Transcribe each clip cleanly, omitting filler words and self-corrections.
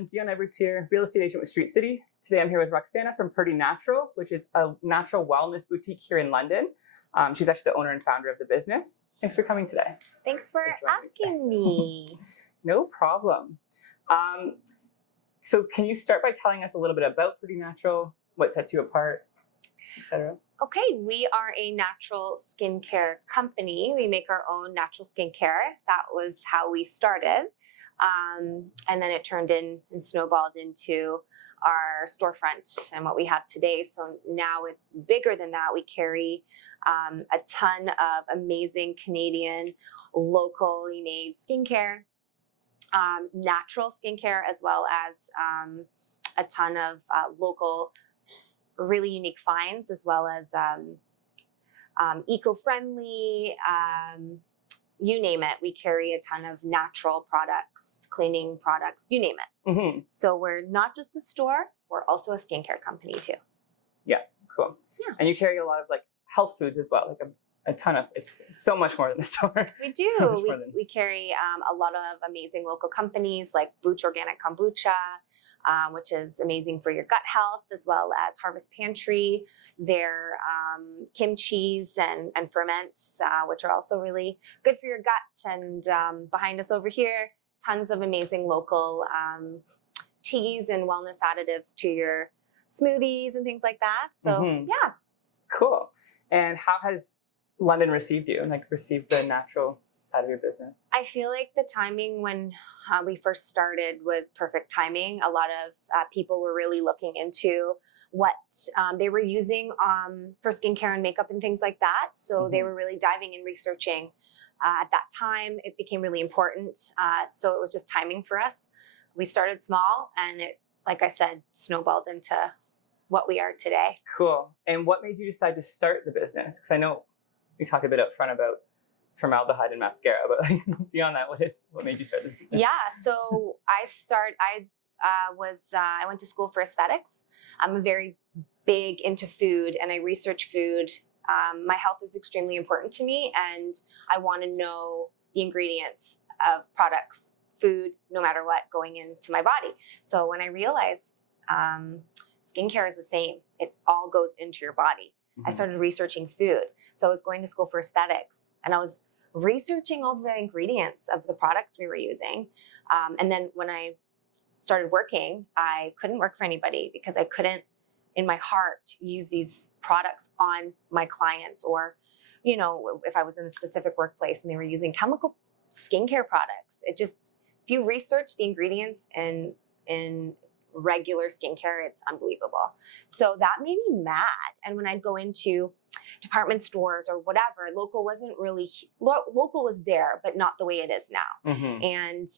everyone. Dion Edwards here, real estate agent with Street City. Today I'm here with Rokshana from Purdy Natural, which is a natural wellness boutique here in London. She's actually the owner and founder of the business. Thanks for coming today. Thanks for asking me. No problem. So can you start by telling us a little bit about Purdy Natural, what sets you apart, etc.? Okay, we are a natural skincare company. We make our own natural skincare. That was how we started. And then it turned in and snowballed into our storefront and what we have today. So now it's bigger than that. We carry a ton of amazing Canadian, locally made skincare, natural skincare, as well as a ton of local, really unique finds, as well as eco-friendly, you name it. We carry a ton of natural products, cleaning products, you name it. Mm-hmm. So we're not just a store, we're also a skincare company too. Yeah, cool. Yeah. And you carry a lot of like health foods as well, like a ton of, it's so much more than the store. We do. So we carry a lot of amazing local companies like Booch Organic Kombucha, which is amazing for your gut health, as well as Harvest Pantry, their kimchis and ferments, which are also really good for your gut. And behind us over here, tons of amazing local teas and wellness additives to your smoothies and things like that. So yeah. Cool. And how has London received you and received the natural side of your business? I feel like the timing when we first started was perfect timing. A lot of people were really looking into what they were using for skincare and makeup and things like that. So they were really diving and researching. At that time, it became really important. So it was just timing for us. We started small and it, like I said, snowballed into what we are today. Cool. And what made you decide to start the business? Because I know we talked a bit up front about formaldehyde and mascara, but beyond that, what made you start the business? Yeah, so I went to school for aesthetics. I'm very big into food and I research food. My health is extremely important to me and I want to know the ingredients of products, food, no matter what, going into my body. So when I realized skincare is the same, it all goes into your body. I started researching food. So I was going to school for aesthetics and I was researching all the ingredients of the products we were using. And then when I started working, I couldn't work for anybody because I couldn't, in my heart, use these products on my clients, or, you know, if I was in a specific workplace and they were using chemical skincare products. It just, if you research the ingredients in regular skincare, it's unbelievable. So that made me mad. And when I'd go into department stores or whatever, local wasn't really, local was there, but not the way it is now. And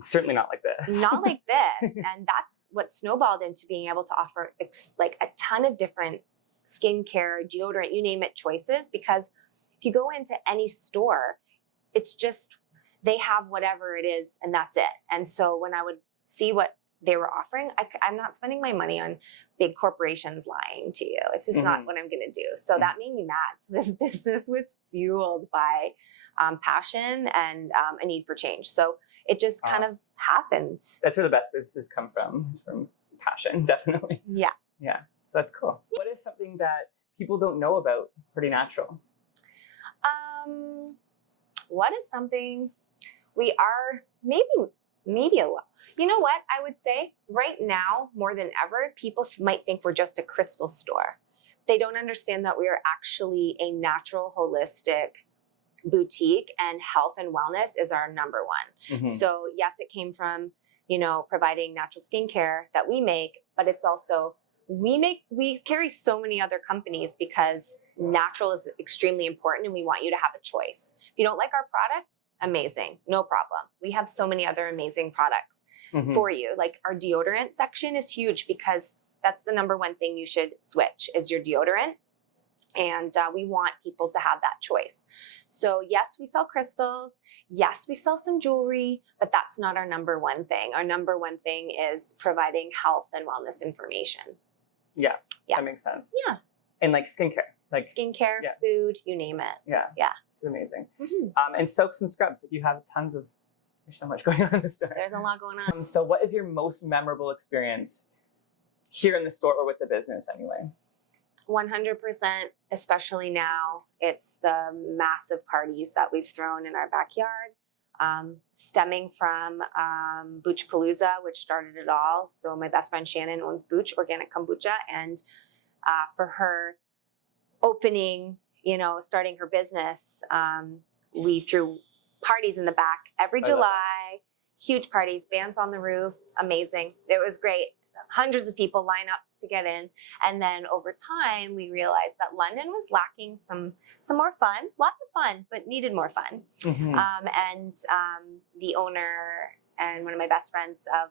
certainly not like this. Not like this. And that's what snowballed into being able to offer like a ton of different skincare, deodorant, you name it, choices. Because if you go into any store, it's just, they have whatever it is and that's it. And so when I would see what they were offering, I'm not spending my money on big corporations lying to you. It's just not what I'm going to do. So that made me mad. So this business was fueled by passion and a need for change. So it just kind of happened. That's where the best businesses come from passion, definitely. Yeah. Yeah. So that's cool. What is something that people don't know about Purdy Natural? What is something we are maybe a lot. You know what I would say? Right now, more than ever, people might think we're just a crystal store. They don't understand that we are actually a natural, holistic boutique, and health and wellness is our number one. So yes, it came from, you know, providing natural skincare that we make, but it's also, we carry so many other companies because natural is extremely important and we want you to have a choice. If you don't like our product, amazing, no problem. We have so many other amazing products for you. Like our deodorant section is huge because that's the number one thing you should switch is your deodorant. And we want people to have that choice. So yes, we sell crystals. Yes, we sell some jewelry, but that's not our number one thing. Our number one thing is providing health and wellness information. Yeah, that makes sense. Yeah. And like skincare. Like skincare, food, you name it. Yeah. Yeah. It's amazing. And soaps and scrubs. Like you have tons of There's so much going on in the store. There's a lot going on. So what is your most memorable experience here in the store or with the business anyway? 100%, especially now, it's the massive parties that we've thrown in our backyard, stemming from Boochpalooza, which started it all. So my best friend Shannon owns Booch Organic Kombucha, and for her opening, starting her business, we threw parties in the back every July, huge parties, bands on the roof, amazing. It was great. Hundreds of people, lineups to get in. And then over time, we realized that London was lacking some more fun, lots of fun, but needed more fun. Mm-hmm. And the owner and one of my best friends of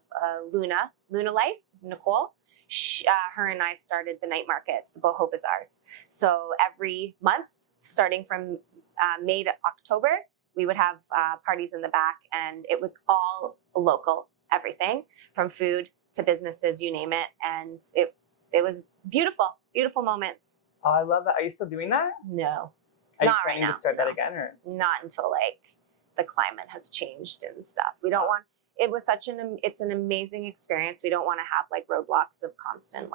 Luna Life, Nicole, her and I started the night markets, the Boho Bazaars. So every month, starting from May to October, we would have parties in the back, and it was all local, everything from food to businesses, you name it. And it was beautiful moments. Oh, I love that. Are you still doing that? No, Are you not planning right now. to start that again, or? Not until the climate has changed and stuff. We don't want, it was it's an amazing experience. We don't want to have roadblocks of constant,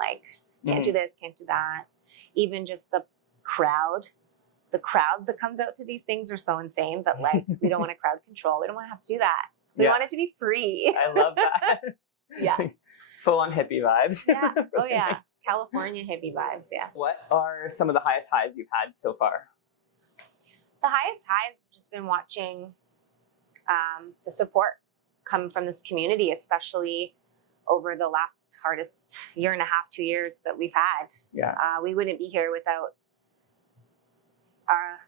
can't do this, can't do that. Even just the crowd that comes out to these things are so insane that we don't want to crowd control. We don't want to have to do that. We want it to be free. I love that. Yeah. Full on hippie vibes. Yeah. Oh yeah. California hippie vibes. Yeah. What are some of the highest highs you've had so far? The highest highs, I've just been watching the support come from this community, especially over the hardest year and a half, 2 years that we've had. Yeah. We wouldn't be here without our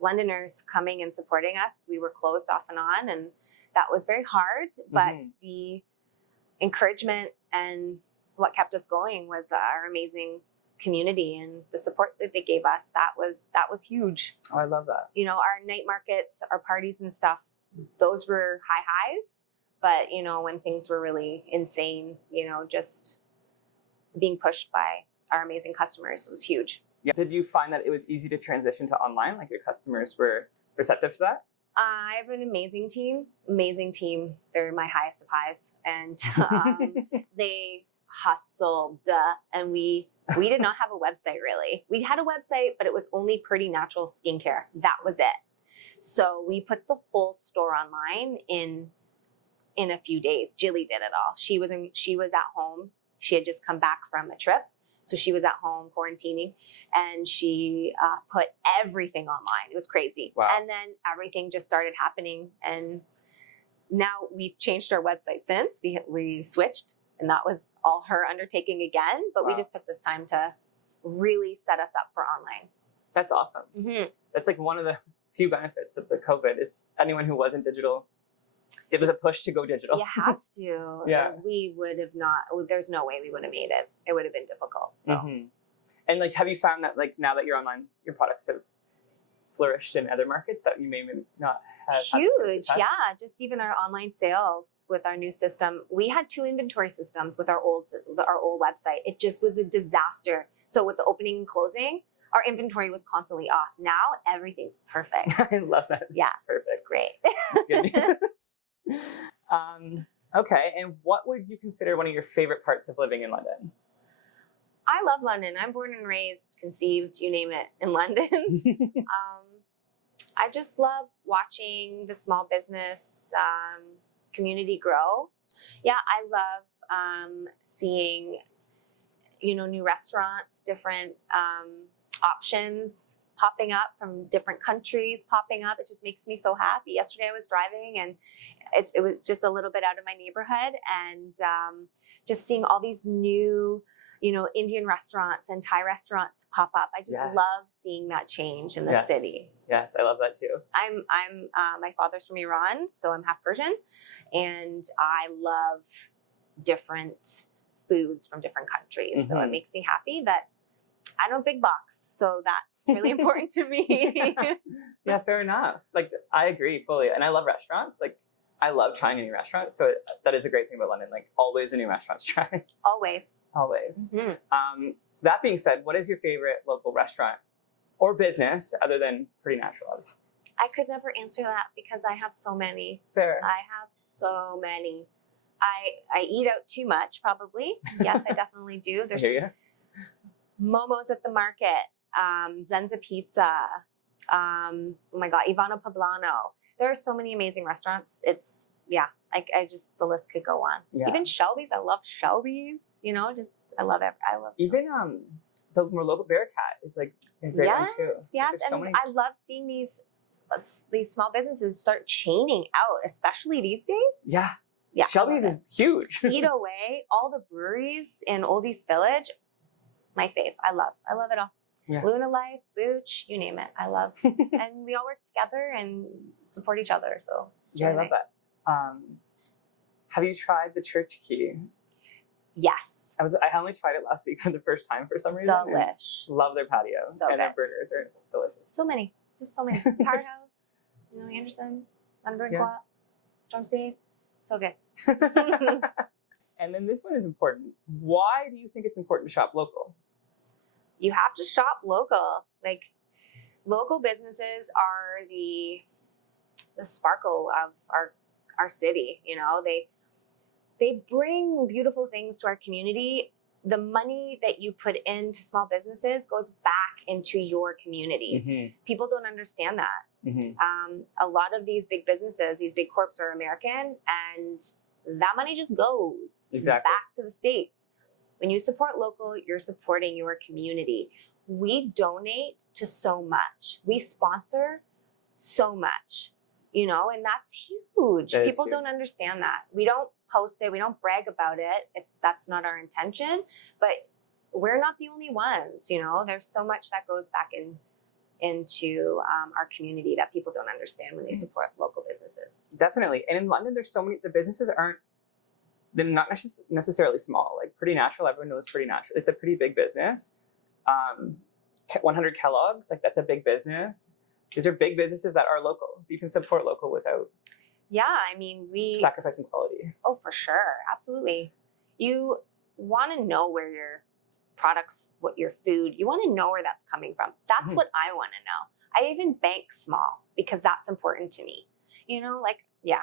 Londoners coming and supporting us. We were closed off and on, and that was very hard, but the encouragement and what kept us going was our amazing community and the support that they gave us. That was huge. Oh, I love that. Our night markets, our parties and stuff, those were high highs, but when things were really insane, just being pushed by our amazing customers was huge. Yeah. Did you find that it was easy to transition to online? Your customers were receptive to that? I have an amazing team. They're my highest of highs, and they hustled. And we did not have a website really. We had a website, but it was only Purdy Natural skincare. That was it. So we put the whole store online in a few days. Jilly did it all. She was at home. She had just come back from a trip. So she was at home quarantining, and she put everything online. It was crazy. Wow. And then everything just started happening. And now we've changed our website since. We switched, and that was all her undertaking again. But we just took this time to really set us up for online. That's awesome. Mm-hmm. That's one of the few benefits of the COVID is anyone who wasn't digital, it was a push to go digital. You have to. Yeah. We would have not, there's no way we would have made it. It would have been difficult. So. Mm-hmm. And have you found that now that you're online, your products have flourished in other markets that you may not have? Huge. Yeah. Just even our online sales with our new system. We had 2 inventory systems with our old website. It just was a disaster. So with the opening and closing, our inventory was constantly off. Now everything's perfect. I love that. Yeah. Perfect. It's great. That's good news. Okay. And what would you consider one of your favorite parts of living in London? I love London. I'm born and raised, conceived, you name it, in London. I just love watching the small business community grow. Yeah, I love seeing, new restaurants, different options popping up from different countries popping up. It just makes me so happy. Yesterday I was driving, and it was just a little bit out of my neighborhood, and just seeing all these new Indian restaurants and Thai restaurants pop up. I just love seeing that change in the city. Yes, I love that too. I'm my father's from Iran, so I'm half Persian, and I love different foods from different countries. Mm-hmm. So it makes me happy that I know big box, so that's really important to me. Yeah, fair enough. I agree fully, and I love restaurants. I love trying a new restaurant, so that is a great thing about London. Always a new restaurant to try. Always. Mm-hmm. So that being said, what is your favorite local restaurant or business other than Purdy Natural? Obviously? I could never answer that because I have so many. Fair. I have so many. I eat out too much, probably. Yes, I definitely do. I There's hear Momo's at the market, Zenza Pizza, oh my God, Ivano Poblano. There are so many amazing restaurants. It's, yeah, I just, the list could go on. Yeah. Even Shelby's, I love Shelby's, you know, just, I love it. I love Even the more local Bearcat is like a great one too. Yes, There's and so many. I love seeing these small businesses start chaining out, especially these days. Yeah. Yeah, Shelby's is huge. Eat Away, all the breweries in Old East Village, my fave. I love it all. Yeah. Luna Life, Booch, you name it. I love, and we all work together and support each other. So it's Yeah, really I love nice. that. Have you tried the church key? Yes, I only tried it last week for the first time for some reason. and delish. Love their patio So and their good. burgers are delicious. So many, just so many. Powerhouse, you know, Anderson, Lundberg, Yeah. Storm State, so good. And then this one is important. Why do you think it's important to shop local? You have to shop local. Like, local businesses are the sparkle of our city. You know, they bring beautiful things to our community. The money that you put into small businesses goes back into your community. People don't understand that. A lot of these big businesses, these big corps are American, and that money just goes Exactly. back to the States. When you support local, you're supporting your community. We donate to so much. We sponsor so much, you know, and that's huge. That is People huge. don't understand that. We don't post it. We don't brag about it. That's not our intention, but we're not the only ones, you know. There's so much that goes back into our community that people don't understand when they support local businesses. Definitely. And in London, there's so many, the businesses they're not necessarily small. Like Purdy Natural, everyone knows Purdy Natural. It's a pretty big business. 100 Kellogg's, like that's a big business. These are big businesses that are local. So you can support local without Yeah, I mean, sacrificing quality. Oh, for sure. Absolutely. You want to know where your products, what your food, you want to know where that's coming from. That's what I want to know. I even bank small because that's important to me. You know, like, yeah.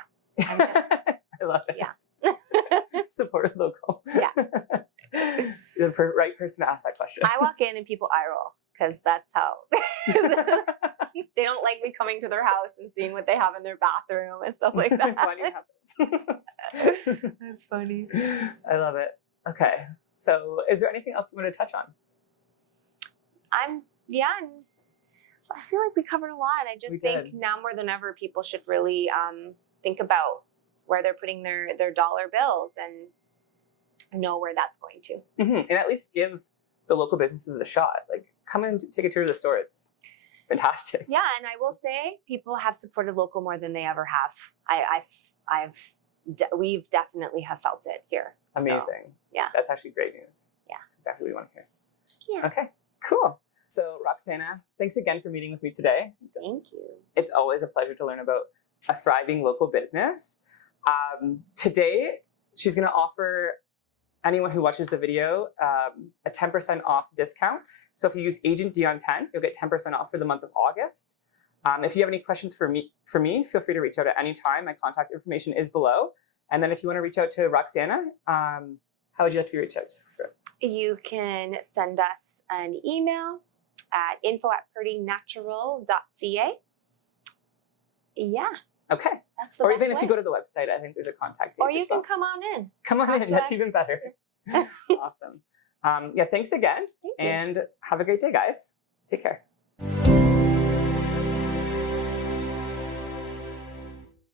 I'm just, I love it. Yeah. Support local. Yeah. The right person to ask that question. I walk in and people eye roll because that's how. They don't like me coming to their house and seeing what they have in their bathroom and stuff like that. Why do you have this? That's funny. I love it. Okay. So is there anything else you want to touch on? I feel like we covered a lot. I We just think did. now more than ever, people should really think about where they're putting their dollar bills and know where that's going to. And at least give the local businesses a shot. Like, come and take a tour of the store. It's fantastic. Yeah, and I will say people have supported local more than they ever have. We've definitely have felt it here. Amazing. So, yeah. That's actually great news. Yeah. That's exactly what we want to hear. Yeah. Okay, cool. So Roxana, thanks again for meeting with me today. Thank you. It's always a pleasure to learn about a thriving local business. Today, she's going to offer anyone who watches the video a 10% off discount. So if you use Agent Dion10, you'll get 10% off for the month of August. If you have any questions for me, feel free to reach out at any time. My contact information is below. And then if you want to reach out to Roxana, how would you like to be reached out to? You can send us an email at info@purdynatural.ca. Yeah, Okay. that's the Or best even if way. you go to the website, I think there's a contact page. Or you as can well. come on in. Come on talk in. to That's us. even better. Awesome. Yeah, thanks again. Thank you. And have a great day, guys. Take care.